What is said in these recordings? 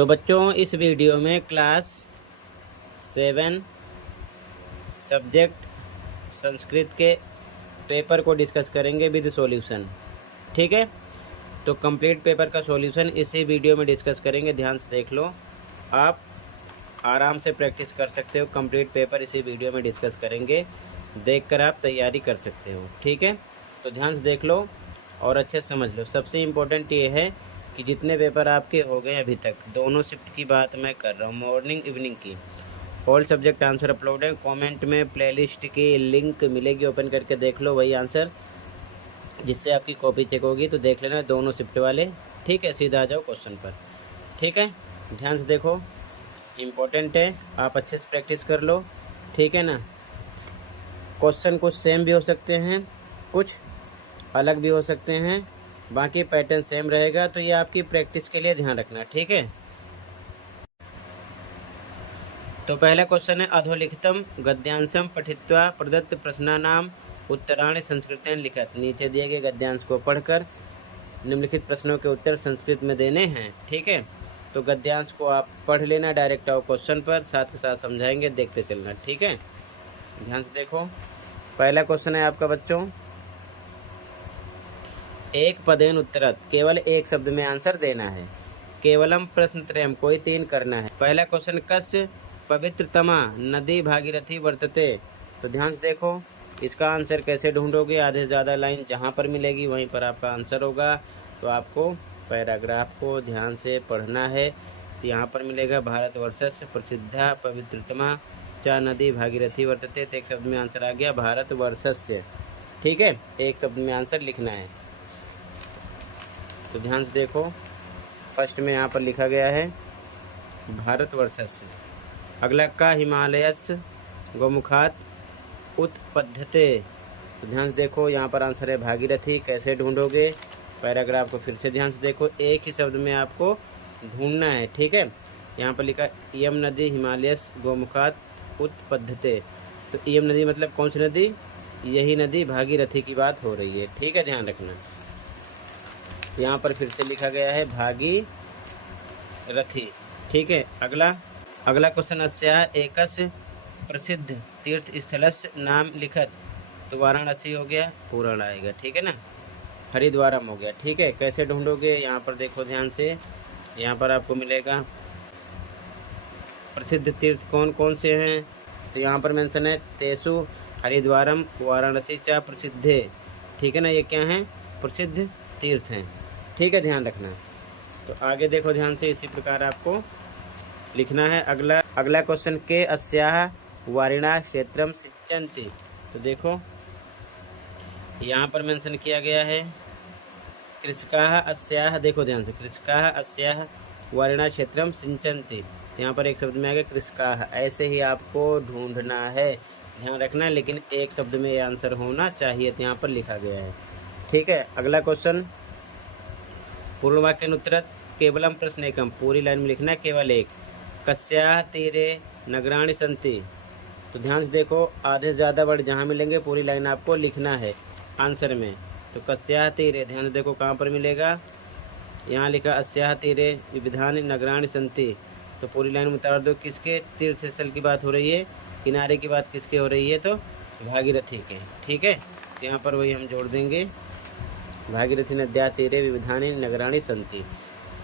तो बच्चों इस वीडियो में क्लास 7 सब्जेक्ट संस्कृत के पेपर को डिस्कस करेंगे विद सॉल्यूशन। ठीक है, तो कंप्लीट पेपर का सॉल्यूशन इसी वीडियो में डिस्कस करेंगे। ध्यान से देख लो, आप आराम से प्रैक्टिस कर सकते हो। कंप्लीट पेपर इसी वीडियो में डिस्कस करेंगे, देखकर आप तैयारी कर सकते हो। ठीक है, तो ध्यान से देख लो और अच्छे से समझ लो। सबसे इम्पोर्टेंट ये है कि जितने पेपर आपके हो गए अभी तक, दोनों शिफ्ट की बात मैं कर रहा हूँ, मॉर्निंग इवनिंग की, ऑल सब्जेक्ट आंसर अपलोड है। कमेंट में प्लेलिस्ट की लिंक मिलेगी, ओपन करके देख लो वही आंसर, जिससे आपकी कॉपी चेक होगी। तो देख लेना दोनों शिफ्ट वाले। ठीक है, सीधा आ जाओ क्वेश्चन पर। ठीक है, ध्यान से देखो, इम्पोर्टेंट है, आप अच्छे से प्रैक्टिस कर लो। ठीक है ना, क्वेश्चन कुछ सेम भी हो सकते हैं, कुछ अलग भी हो सकते हैं, बाकी पैटर्न सेम रहेगा। तो ये आपकी प्रैक्टिस के लिए ध्यान रखना। ठीक है, तो पहला क्वेश्चन है, अधोलिखितम गद्यांशम पठित्वा प्रदत्त प्रश्नानाम उत्तराणि संस्कृतेन लिखत। नीचे दिए गए गद्यांश को पढ़कर निम्नलिखित प्रश्नों के उत्तर संस्कृत में देने हैं। ठीक है, तो गद्यांश को आप पढ़ लेना, डायरेक्ट आओ क्वेश्चन पर, साथ ही साथ समझाएंगे, देखते चलना। ठीक है, ध्यान से देखो, पहला क्वेश्चन है आपका बच्चों, एक पदेन उत्तरत, केवल एक शब्द में आंसर देना है। केवलम प्रश्न त्रयम, कोई 3 करना है। पहला क्वेश्चन, कस्य पवित्रतमा नदी भागीरथी वर्तते। तो ध्यान से देखो, इसका आंसर कैसे ढूंढोगे। आधे से ज़्यादा लाइन जहाँ पर मिलेगी वहीं पर आपका आंसर होगा। तो आपको पैराग्राफ को ध्यान से पढ़ना है। तो यहाँ पर मिलेगा, भारतवर्षस्य प्रसिद्धा पवित्रतमा च नदी भागीरथी वर्तते। तो एक शब्द में आंसर आ गया भारतवर्षस्य। ठीक है, एक शब्द में आंसर लिखना है। तो ध्यान से देखो, फर्स्ट में यहाँ पर लिखा गया है भारतवर्षस्य। अगला का हिमालयस गोमुखात उत्पद्यते। तो ध्यान से देखो, यहाँ पर आंसर है भागीरथी। कैसे ढूंढोगे, पैराग्राफ को फिर से ध्यान से देखो, एक ही शब्द में आपको ढूंढना है। ठीक है, यहाँ पर लिखा इयम नदी हिमालयस गोमुखात उत्पद्यते। तो इयम नदी मतलब कौन सी नदी, यही नदी भागीरथी की बात हो रही है। ठीक है, ध्यान रखना। यहाँ पर फिर से लिखा गया है भागीरथी। ठीक है, अगला क्वेश्चन, अस्या एकस्य प्रसिद्ध तीर्थ स्थलस्य नाम लिखत। तो वाराणसी हो गया, पूर्ण आएगा। ठीक है ना, हरिद्वारम हो गया। ठीक है, कैसे ढूंढोगे, यहाँ पर देखो ध्यान से, यहाँ पर आपको मिलेगा प्रसिद्ध तीर्थ कौन कौन से हैं। तो यहाँ पर मेंशन है तेसु हरिद्वारम वाराणसी चा प्रसिद्धे। ठीक है ना, ये क्या हैं, प्रसिद्ध तीर्थ हैं। ठीक है, ध्यान रखना। तो आगे देखो ध्यान से, इसी प्रकार आपको लिखना है। अगला क्वेश्चन, के अस्याह वारिणा क्षेत्रम सिंचन्ति। तो देखो यहाँ पर मेंशन किया गया है कृषकाः अस्याह। देखो ध्यान से, कृषकाः अस्याह वारिणा क्षेत्रम सिंचन्ति। यहाँ पर एक शब्द में आ गया कृषकाः। ऐसे ही आपको ढूंढना है, ध्यान रखना, लेकिन एक शब्द में ये आंसर होना चाहिए। तो यहाँ पर लिखा गया है। ठीक है, अगला क्वेश्चन, पूर्ण वाक्य उत्तरत केवलम प्रश्न एकम। पूरी लाइन में लिखना है केवल एक। कस्याः तीरे नगराणि सन्ति। तो ध्यान से देखो, आधे से ज़्यादा वर्ड जहाँ मिलेंगे पूरी लाइन आपको लिखना है आंसर में। तो कस्याः तीरे, ध्यान से देखो कहाँ पर मिलेगा, यहाँ लिखा अस्याः तीरे विविधानि नगराणि सन्ति। तो पूरी लाइन में उतार दो, किसके तीर्थ स्थल की बात हो रही है, किनारे की बात किसके हो रही है, तो भागीरथी के। ठीक है, यहाँ पर वही हम जोड़ देंगे, भागीरथी नद्या तीरे विविधानि नगराणि सन्ति।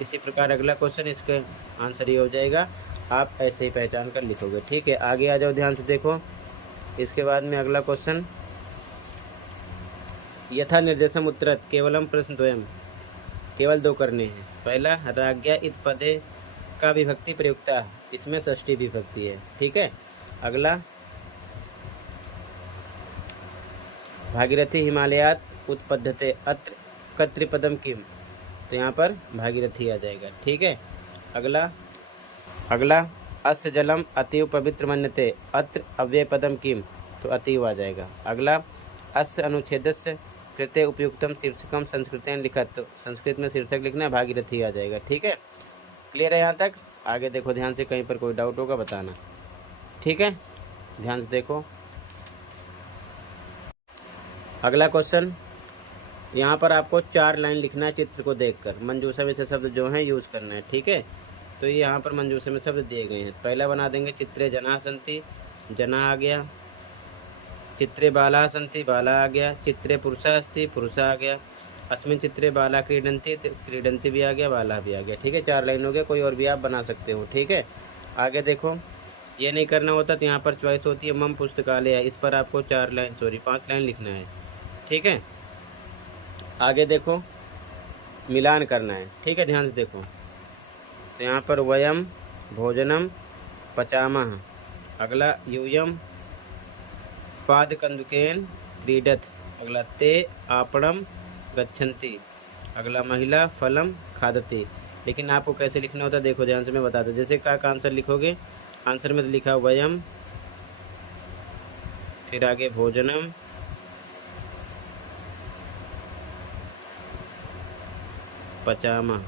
इसी प्रकार अगला क्वेश्चन, इसका आंसर ये हो जाएगा, आप ऐसे ही पहचान कर लिखोगे। ठीक है, आगे आ जाओ, ध्यान से देखो, इसके बाद में अगला क्वेश्चन, यथा निर्देशम उत्तरत केवलम प्रश्न द्वयम। केवल 2 करने हैं। पहला, राज्ञा इत पदे का विभक्ति प्रयुक्ता, इसमें षष्ठी विभक्ति है। ठीक है, अगला, भागीरथी हिमालयात उत्पद्यते अत्र कर्तृपदम किम। तो यहाँ पर भागीरथी आ जाएगा। ठीक है, अगला अस्य जलम अतीव पवित्र मन्यते अत्र अव्ययपदम किम। तो अतीव आ जाएगा। अगला, अस्य अनुच्छेदस्य कृते उपयुक्तम शीर्षकम संस्कृतेन लिखत। तो संस्कृत में शीर्षक लिखना है, भागीरथी आ जाएगा। ठीक है, क्लियर है यहाँ तक। आगे देखो ध्यान से, कहीं पर कोई डाउट होगा बताना। ठीक है, ध्यान से देखो, अगला क्वेश्चन, यहाँ पर आपको 4 लाइन लिखना है चित्र को देखकर। मंजूषा में से शब्द जो हैं यूज़ करना है। ठीक है, तो ये यहाँ पर मंजूसे में शब्द दिए गए हैं। पहला बना देंगे चित्रे जनाः सन्ति, जना आ गया। चित्रे बालाः सन्ति, बाला आ गया। चित्रे पुरुषः अस्ति, पुरुषः आ गया। अस्मिन् चित्रे बाला क्रीडन्ति, क्रीडन्ति भी आ गया, बाला भी आ गया। ठीक है, 4 लाइन हो गया। कोई और भी आप बना सकते हो। ठीक है, आगे देखो, ये नहीं करना होता तो यहाँ पर चॉइस होती है मम पुस्तकालय है, इस पर आपको 5 लाइन लिखना है। ठीक है, आगे देखो, मिलान करना है। ठीक है, ध्यान से देखो। तो यहाँ पर वयम भोजनम पचामः, अगला यूयम पादकन्दुकेन क्रीडत, अगला ते आपणम गच्छन्ति, अगला महिला फलम खादति। लेकिन आपको कैसे लिखना होता है देखो ध्यान से, मैं बताता हूँ। जैसे का आंसर लिखोगे, आंसर में तो लिखा वयम, फिर आगे भोजनम, पचामा।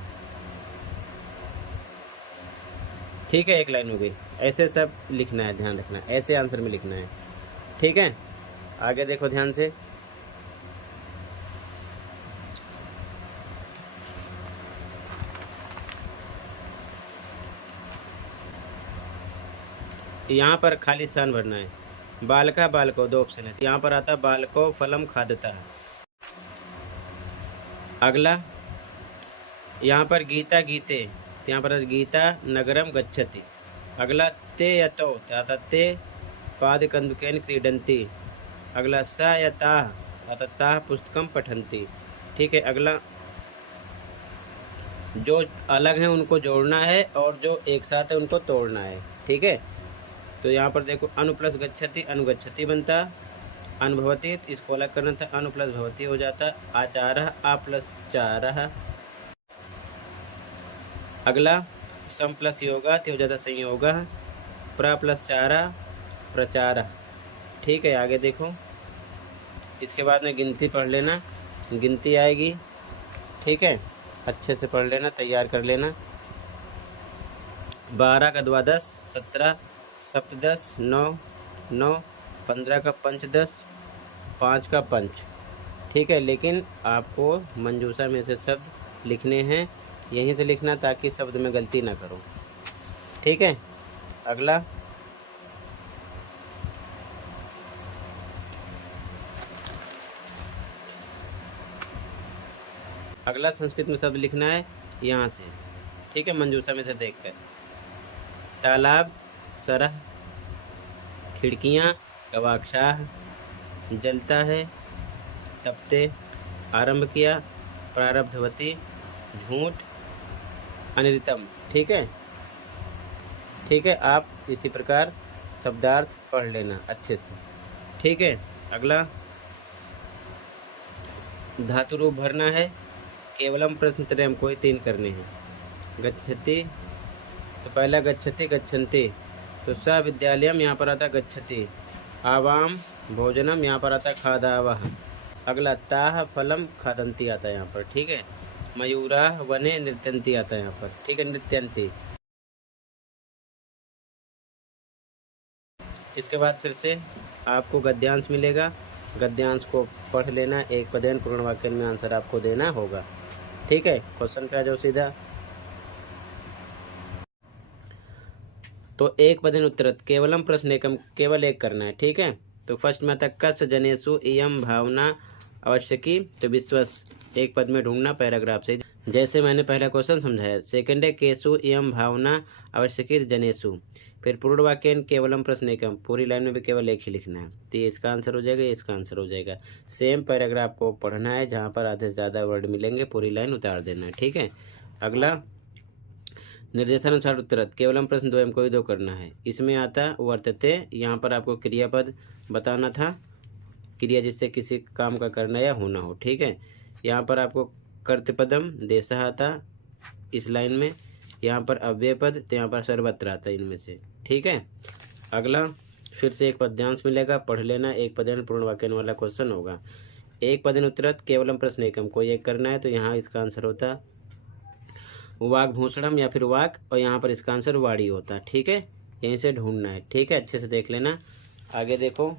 ठीक है, 1 लाइन हो गई। ऐसे सब लिखना है, ध्यान रखना, ऐसे आंसर में लिखना है। ठीक है, आगे देखो ध्यान से। यहाँ पर खाली स्थान भरना है। बालका बालको 2 ऑप्शन है, यहाँ पर आता बालको फलम खादता। अगला यहाँ पर गीता गीते, तो यहाँ पर गीता नगरम गच्छति। अगला ते यतो, आता ते पादकन्दुकेन क्रीडन्ति। अगला सा यताः, आता ताः पुस्तकम पठन्ति। ठीक है, अगला जो अलग हैं उनको जोड़ना है और जो एक साथ है उनको तोड़ना है। ठीक है, तो यहाँ पर देखो अनु प्लस गच्छति अनुगच्छति बनता, अनुभवती इसको अलग करना था, अनु प्लस भवती हो जाता, आचारः आ प्लस चारः। अगला सम प्लस योगा तो हो जाता संयोगः, प्र प्लस चारा प्रचारः। ठीक है, आगे देखो, इसके बाद में गिनती पढ़ लेना, गिनती आएगी। ठीक है, अच्छे से पढ़ लेना, तैयार कर लेना। 12 का 2 10, 17 सप्त 10, 9 9, 15 का 5 10, 5 का 5। ठीक है, लेकिन आपको मंजूसा में से शब्द लिखने हैं, यहीं से लिखना ताकि शब्द में गलती ना करो। ठीक है, अगला संस्कृत में शब्द लिखना है यहाँ से। ठीक है, मंजूसा में से देखकर। तालाब, सरह, खिड़कियाँ, गवाक्षाह, जलता है, तपते, आरंभ किया, प्रारब्धवती, झूठ, अनिर्तम। ठीक है, ठीक है, आप इसी प्रकार शब्दार्थ पढ़ लेना अच्छे से। ठीक है, अगला धातु रूप भरना है। केवलम प्रश्नत्रयम्, कोई 3 करने हैं। गच्छति, तो पहला गच्छति गच्छन्ति, तो स विद्यालयम यहाँ पर आता गच्छति। आवाम भोजनम, यहाँ पर आता खादावः। अगला ताः फलम खादन्ति आता है यहाँ पर। ठीक है, मयूराः वने नृत्यन्ति आता है यहाँ पर। ठीक है, नृत्यन्ति। इसके बाद फिर से आपको गद्यांश मिलेगा, गद्यांश को पढ़ लेना, एक पदेन पूर्ण वाक्य में आंसर आपको देना होगा। ठीक है, क्वेश्चन पे आ जाओ सीधा। तो एक पदेन उत्तरत केवलम प्रश्न एकम, केवल एक करना है। ठीक है, तो फर्स्ट में आता कस जनेषु इयम भावना आवश्यकी, तो विश्वस एक पद में ढूंढना पैराग्राफ से, जैसे मैंने पहला क्वेश्चन समझाया। सेकंड है केसु इयम भावना आवश्यकी जनेषु, फिर पूर्ण वाक्य केवलम प्रश्न एकम, पूरी लाइन में भी केवल एक ही लिखना है। तो ये इसका आंसर हो जाएगा, इसका आंसर हो जाएगा। सेम पैराग्राफ को पढ़ना है, जहाँ पर आधे से ज़्यादा वर्ड मिलेंगे पूरी लाइन उतार देना है। ठीक है, अगला निर्देशानुसार उत्तरत केवलम प्रश्न द्वयम, कोई 2 करना है। इसमें आता वर्तते, यहाँ पर आपको क्रियापद बताना था, क्रिया जिससे किसी काम का करना या होना हो। ठीक है, यहाँ पर आपको कर्तपदम देशः आता इस लाइन में, यहाँ पर अव्यय पद, तो यहाँ पर सर्वत्र आता है इनमें से। ठीक है, अगला फिर से एक पद्यांश मिलेगा, पढ़ लेना। एक पदेन पूर्ण वाक्य वाला क्वेश्चन होगा। एक पदेन उत्तरत केवलम प्रश्न एकम, कोई एक करना है, तो यहाँ इसका आंसर होता वाक भूषणम या फिर वाक, और यहाँ पर इसका आंसर वाणी होता। ठीक है, यहीं से ढूंढना है। ठीक है, अच्छे से देख लेना। आगे देखो,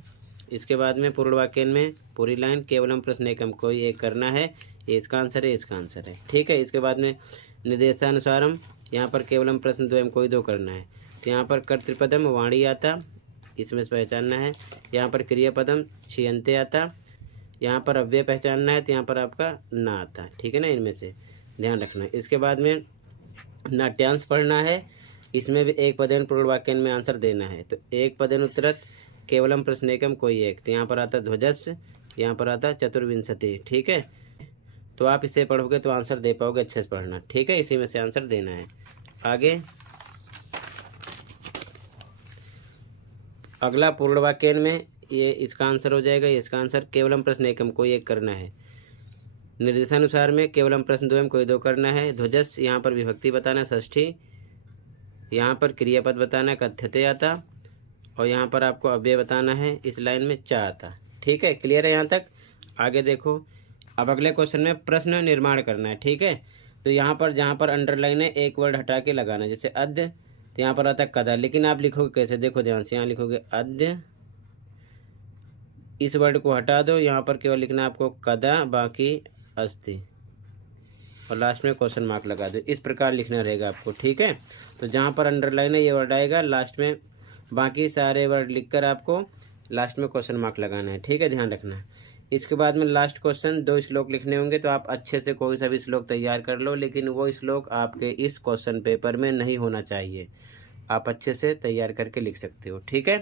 इसके बाद में पूर्ण वाक्य में पूरी लाइन केवलम प्रश्न एकम, कोई एक करना है, ये इसका आंसर है, इसका आंसर है। ठीक है, इसके बाद में निर्देशानुसारम यहाँ पर केवलम प्रश्न द्वयम कोई दो करना है। तो यहाँ पर कर्तृपदम वाणी आता, इसमें से पहचानना है। यहाँ पर क्रियापदम छियंते आता, यहाँ पर अव्यय पहचानना है। तो यहाँ पर आपका ना आता, ठीक है ना, इनमें से ध्यान रखना है। इसके बाद में नाट्यांश पढ़ना है, इसमें भी एक पदेन पूर्ण वाक्य में आंसर देना है। तो एक पदेन उत्तरत केवलम प्रश्नेकम कोई एक, तो यहाँ पर आता ध्वजस्य, यहाँ पर आता चतुर्विंशति, ठीक है। तो आप इसे पढ़ोगे तो आंसर दे पाओगे, अच्छे से पढ़ना, ठीक है, इसी में से आंसर देना है। आगे अगला पूर्ण वाक्य में ये इसका आंसर हो जाएगा, ये इसका आंसर केवलम प्रश्न एकम कोई एक करना है। निर्देशानुसार में केवलम प्रश्न द्वयम कोई दो करना है। ध्वजस यहाँ पर विभक्ति बताना षष्ठी, यहाँ पर क्रियापद बताना कथ्यते आता, और यहाँ पर आपको अव्यय बताना है। इस लाइन में चा आता, ठीक है, क्लियर है यहाँ तक। आगे देखो, अब अगले क्वेश्चन में प्रश्न निर्माण करना है, ठीक है। तो यहाँ पर जहाँ पर अंडरलाइन है एक वर्ड हटा के लगाना, जैसे अद्य, तो यहाँ पर आता है कदा, लेकिन आप लिखोगे कैसे, देखो ध्यान से, यहाँ लिखोगे अद्य, इस वर्ड को हटा दो, यहाँ पर केवल लिखना आपको कदा, बाकी अस्ति, और लास्ट में क्वेश्चन मार्क लगा दो। इस प्रकार लिखना रहेगा आपको, ठीक है। तो जहाँ पर अंडरलाइन है ये वर्ड आएगा, लास्ट में बाकी सारे वर्ड लिखकर आपको लास्ट में क्वेश्चन मार्क लगाना है, ठीक है, ध्यान रखना है। इसके बाद में लास्ट क्वेश्चन 2 श्लोक लिखने होंगे, तो आप अच्छे से कोई सा भी श्लोक तैयार कर लो, लेकिन वो श्लोक आपके इस क्वेश्चन पेपर में नहीं होना चाहिए। आप अच्छे से तैयार करके लिख सकते हो, ठीक है।